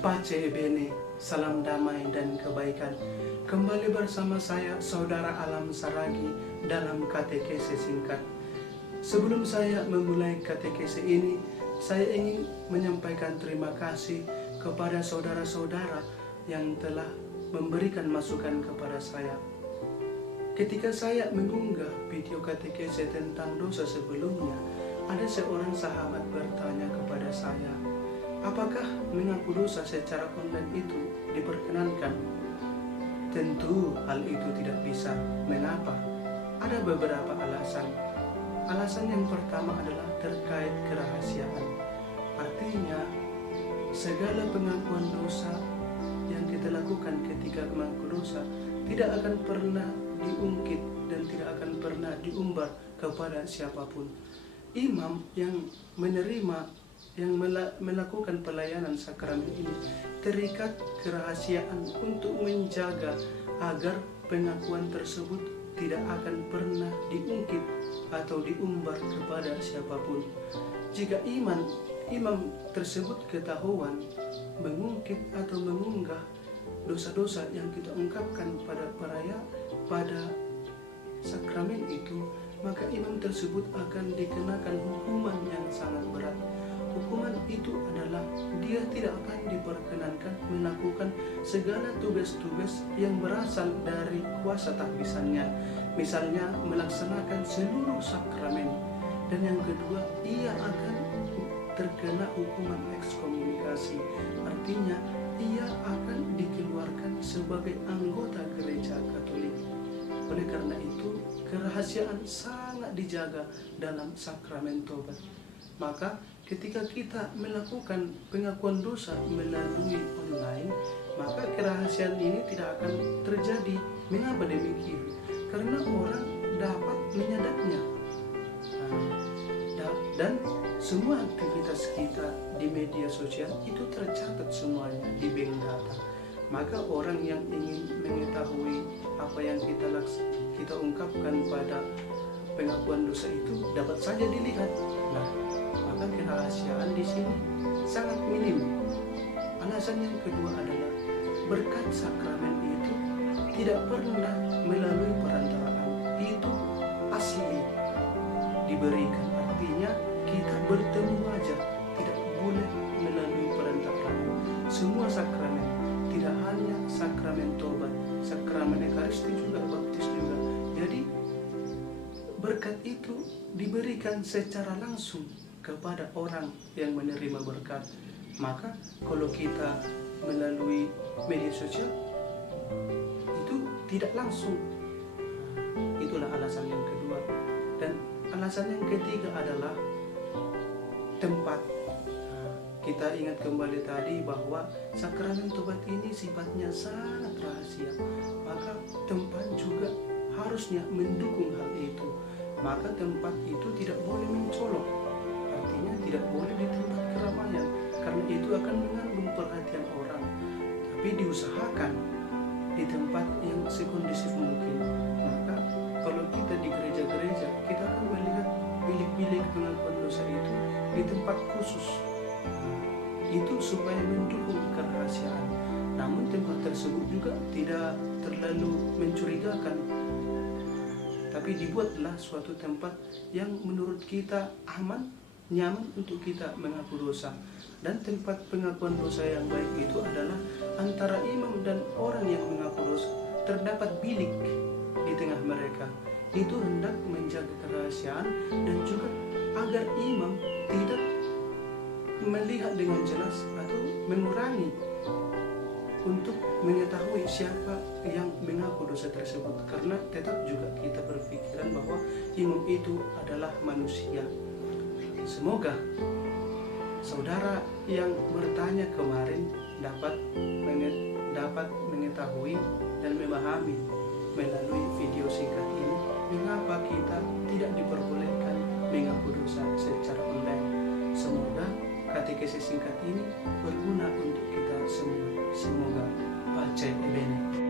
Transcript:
Pace e bene, salam damai dan kebaikan. Kembali bersama saya, Saudara Alam Saragi, dalam katekese singkat. Sebelum saya memulai katekese ini, saya ingin menyampaikan terima kasih kepada saudara-saudara yang telah memberikan masukan kepada saya. Ketika saya mengunggah video katekese tentang dosa sebelumnya, ada seorang sahabat bertanya kepada saya, apakah mengaku dosa secara online itu diperkenankan? Tentu hal itu tidak bisa. Mengapa? Ada beberapa alasan. Alasan yang pertama adalah terkait kerahasiaan. Artinya, segala pengakuan dosa yang kita lakukan ketika mengaku dosa tidak akan pernah diungkit dan tidak akan pernah diumbar kepada siapapun. Imam yang melakukan pelayanan sakramen ini terikat kerahasiaan untuk menjaga agar pengakuan tersebut tidak akan pernah diungkit atau diumbar kepada siapapun. Jika imam tersebut ketahuan mengungkit atau mengunggah dosa-dosa yang kita ungkapkan pada sakramen itu, maka imam tersebut akan dikenakan hukuman yang sangat berat. Hukuman itu adalah dia tidak akan diperkenankan melakukan segala tugas-tugas yang berasal dari kuasa tahbisannya, misalnya melaksanakan seluruh sakramen. Dan yang kedua, ia akan terkena hukuman ekskomunikasi, artinya ia akan dikeluarkan sebagai anggota gereja Katolik. Oleh karena itu, kerahasiaan sangat dijaga dalam sakramen tobat. Maka ketika kita melakukan pengakuan dosa melalui online, maka kerahasiaan ini tidak akan terjadi. Mengapa demikian? Karena orang dapat menyadapnya. Dan semua aktivitas kita di media sosial itu tercatat semuanya di bank data. Maka orang yang ingin mengetahui apa yang kita ungkapkan pada pengakuan dosa itu dapat saja dilihat. Nah, maka kerahasiaan di sini sangat minim. Alasan yang kedua adalah berkat sakramen itu tidak pernah melalui perantaraan. Itu asli diberikan. Artinya kita bertemu wajah, tidak boleh melalui perantaraan. Semua sakramen, tidak hanya sakramen tobat, sakramen ekaristi juga, baptis juga. Jadi berkat itu diberikan secara langsung kepada orang yang menerima berkat. Maka kalau kita melalui media sosial itu tidak langsung. Itulah alasan yang kedua. Dan alasan yang ketiga adalah tempat. Kita ingat kembali tadi bahwa sakramen tobat ini sifatnya sangat rahasia. Maka tempat juga harusnya mendukung hal itu. Maka tempat itu tidak boleh mencolok. Artinya tidak boleh di tempat keramaian, karena itu akan mengandung perhatian orang. Tapi diusahakan di tempat yang sekondisif mungkin. Maka kalau kita di gereja-gereja, kita akan melihat bilik-bilik pengakuan dosa itu di tempat khusus. Itu supaya mendukung kerahasiaan. Namun tempat tersebut juga tidak terlalu mencurigakan, tapi dibuatlah suatu tempat yang menurut kita aman, nyaman untuk kita mengaku dosa. Dan tempat pengakuan dosa yang baik itu adalah antara imam dan orang yang mengaku dosa. Terdapat bilik di tengah mereka. Itu hendak menjaga kerahasiaan dan juga agar imam tidak melihat dengan jelas atau mengurangi untuk mengetahui siapa yang mengaku dosa tersebut. Karena tetap juga kita berpikiran bahwa imam itu adalah manusia. Semoga saudara yang bertanya kemarin dapat mengetahui dan memahami melalui video singkat ini mengapa kita tidak diperbolehkan mengaku dosa secara online. Semoga katekese singkat ini berguna untuk kita semua. Semoga pace e bene.